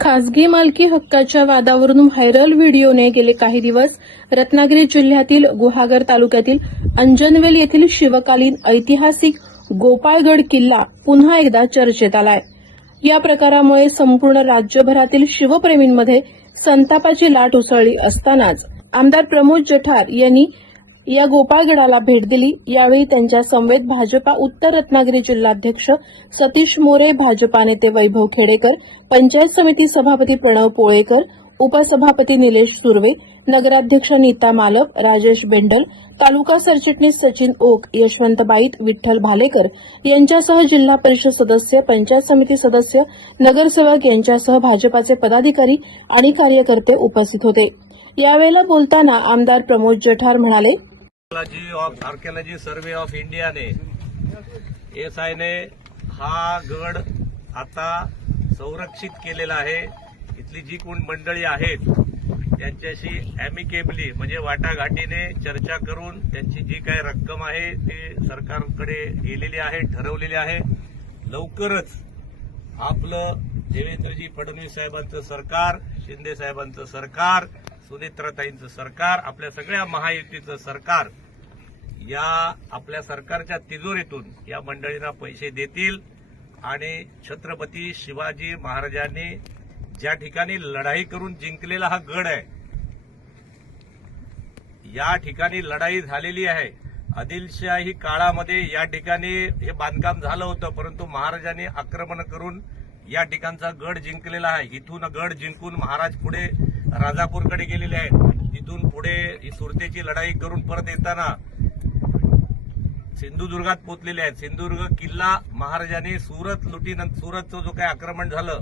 खासगी मालकी हक्काच्या वादावरून व्हायरल व्हिडिओने गेले काही दिवस रत्नागिरी जिल्ह्यातील गुहागर तालुक्यातील अंजनवेल येथील शिवकालीन ऐतिहासिक गोपाळगड किल्ला पुन्हा एकदा चर्चेत आलाय। या प्रकारामुळे संपूर्ण राज्यभरातील शिवप्रेमींमध्ये संतापाची लाट उसळली असतानाच आमदार प्रमोद जठार यांनी या गोपाळगडाला भेट दिली। यावेळी त्यांच्या समवेत भाजपा उत्तर रत्नागिरी जिल्हाध्यक्ष सतीश मोरे, भाजपा नेते वैभव खेडेकर, पंचायत समिती सभापती प्रणव पोळेकर, उपसभापती निलेश सुर्वे, नगराध्यक्ष नीता मालप, राजेश बेंडल, तालुका सरचिटणीस सचिन ओक, यशवंत बाईत, विठ्ठल भालेकर यांच्यासह जिल्हा परिषद सदस्य, पंचायत समिती सदस्य, नगरसेवक यांच्यासह भाजपाचे पदाधिकारी आणि कार्यकर्ते उपस्थित होते। यावेळेला बोलताना आमदार प्रमोद जठार म्हणाले, आर्किओलॉजी सर्वे ऑफ इंडिया ने एसआय ने हा गड आता संरक्षित केलेला आहे। इथली जी कोण मंडळी आहेत त्यांच्याशी अॅमिकेबली म्हणजे वाटाघाटीने चर्चा करून त्यांची जी काही रक्कम आहे ती सरकारकडे गेलेली आहे, ठरवलेली आहे। लवकरच आपलं देवेंद्रजी फडणवीस साहेबांचं सरकार, शिंदे साहेबांचं सरकार, सुनेत्राताईंचं सरकार, आपल्या सगळ्या महायुतीचं सरकार या आपल्या सरकारच्या तिजोरीतून या मंडळींना पैसे देतील आणि छत्रपती शिवाजी महाराजांनी ज्या ठिकाणी लढाई करून जिंकलेला हा गड आहे, या ठिकाणी लढाई झालेली आहे। आदिलशाही काळामध्ये या ठिकाणी हे बांधकाम झालं होतं, परंतु महाराजांनी आक्रमण करून या ठिकाणचा गड जिंकलेला आहे। इथून गड जिंकून महाराज पुढे राजापूरकडे गेलेले आहेत, तिथून पुढे ही सुरतेची लढाई करून परत येताना सिंधुदुर्गात पोहोचलेले आहेत। सिंधुदुर्ग किल्ला महाराजांनी सुरतचं जो काही आक्रमण झालं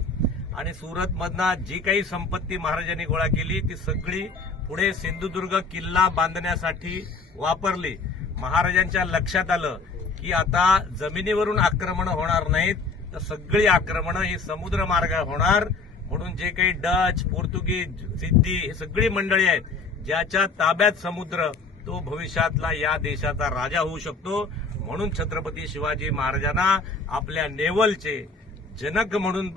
आणि सुरतमधनं जी काही संपत्ती महाराजांनी गोळा केली ती सगळी पुढे सिंधुदुर्ग किल्ला बांधण्यासाठी वापरली। महाराजांच्या लक्षात आलं की आता जमिनीवरून आक्रमण होणार नाहीत, तर सगळी आक्रमणं ही समुद्र मार्ग होणार। म्हणून जे काही डच, पोर्तुगीज, सिद्धी ही सगळी मंडळी आहेत ज्याच्या ताब्यात समुद्र, तो भविष्यातला या देशाचा राजा होऊ शकतो। म्हणून छत्रपती शिवाजी महाराजांना आपल्या नेव्हलचे जनक म्हणून,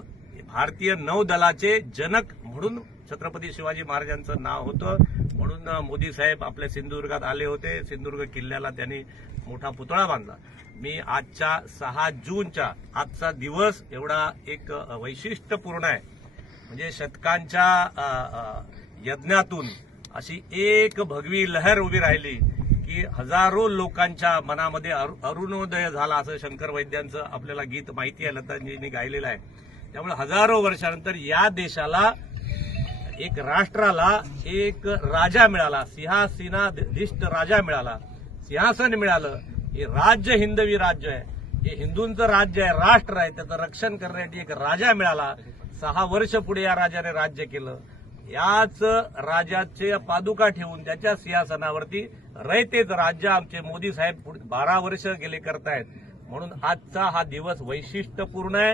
भारतीय नौदलाचे जनक म्हणून छत्रपती शिवाजी महाराजांचं नाव होतं। म्हणून मोदी साहेब आपल्या सिंधुदुर्गात आले होते। सिंधुदुर्ग किल्ल्याला त्यांनी मोठा पुतळा बांधला। मी आजच्या 6 जूनच्या आजचा दिवस एवढा एक वैशिष्ट्यपूर्ण आहे, म्हणजे शतकांच्या यज्ञातून अशी एक भगवी लहर उभी राहिली की हजारो लोकांच्या मनामध्ये अरुणोदय झाला, असं शंकर वैद्यांचं आपल्याला गीत माहिती आहे, लताजींनी गायलेलं आहे। त्यामुळे हजारो वर्षानंतर या देशाला, एक राष्ट्राला एक राजा मिळाला, सिंहासनाधिष्ठ राजा मिळाला, सिंहासन मिळालं। हे राज्य हिंदवी राज्य आहे, हे हिंदूंचं राज्य आहे, राष्ट्र आहे, त्याचं रक्षण करण्यासाठी एक राजा मिळाला। 6 वर्ष पुढे या राजाने राज्य केलं। याच राजाचे पादुका ठेवून त्याच्या सिंहासनावरती रयतेच राज्य आमचे मोदी साहेब 12 वर्ष गेले करतायत। म्हणून आजचा हा दिवस वैशिष्ट्यपूर्ण आहे।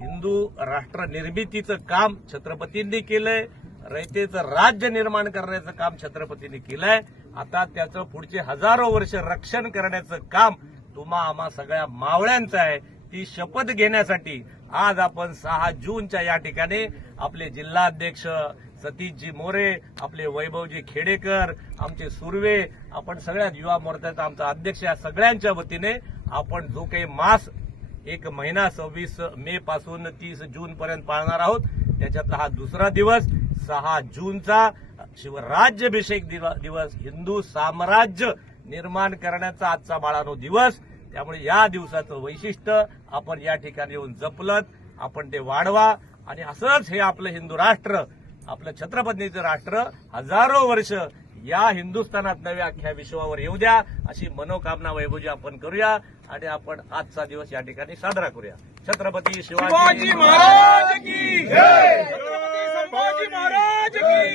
हिंदू राष्ट्र निर्मितीचं काम छत्रपतींनी केलंय, रयतेचं राज्य निर्माण करण्याचं काम छत्रपतींनी केलंय। आता त्याचं पुढचे हजारो वर्ष रक्षण करण्याचं काम तुम्हा आम्हा सगळ्या मावळ्यांचं आहे। ती शपथ घेण्यासाठी आज आपण 6 जूनच्या या ठिकाणी आपले जिल्हाध्यक्ष सतीशजी मोरे, आपले वैभवजी खेडेकर, आमचे सुर्वे, आपण सगळ्यात युवा मोर्चाचा आमचा अध्यक्ष, या सगळ्यांच्या वतीने आपण जो काही मास एक महिना 26 मे पासून 30 जून पर्यंत पाळणार आहोत, त्याच्यातला हा दुसरा दिवस 6 जूनचा शिवराज्याभिषेक दिवस, हिंदू साम्राज्य निर्माण करण्याचा आजचा बाळानो दिवस। त्यामुळे या दिवसाचं वैशिष्ट्य आपण या ठिकाणी येऊन जपलत, आपण ते वाढवा आणि असंच हे आपलं हिंदू राष्ट्र, आपलं छत्रपतींचं राष्ट्र हजारो वर्ष या हिंदुस्थानात नव्या अख्ख्या विश्वावर येऊ द्या, अशी मनोकामना वैभवजी आपण करूया आणि आपण आजचा दिवस या ठिकाणी साजरा करूया। छत्रपती शिवाजी महाराज की जय, छत्रपती संभाजी महाराज की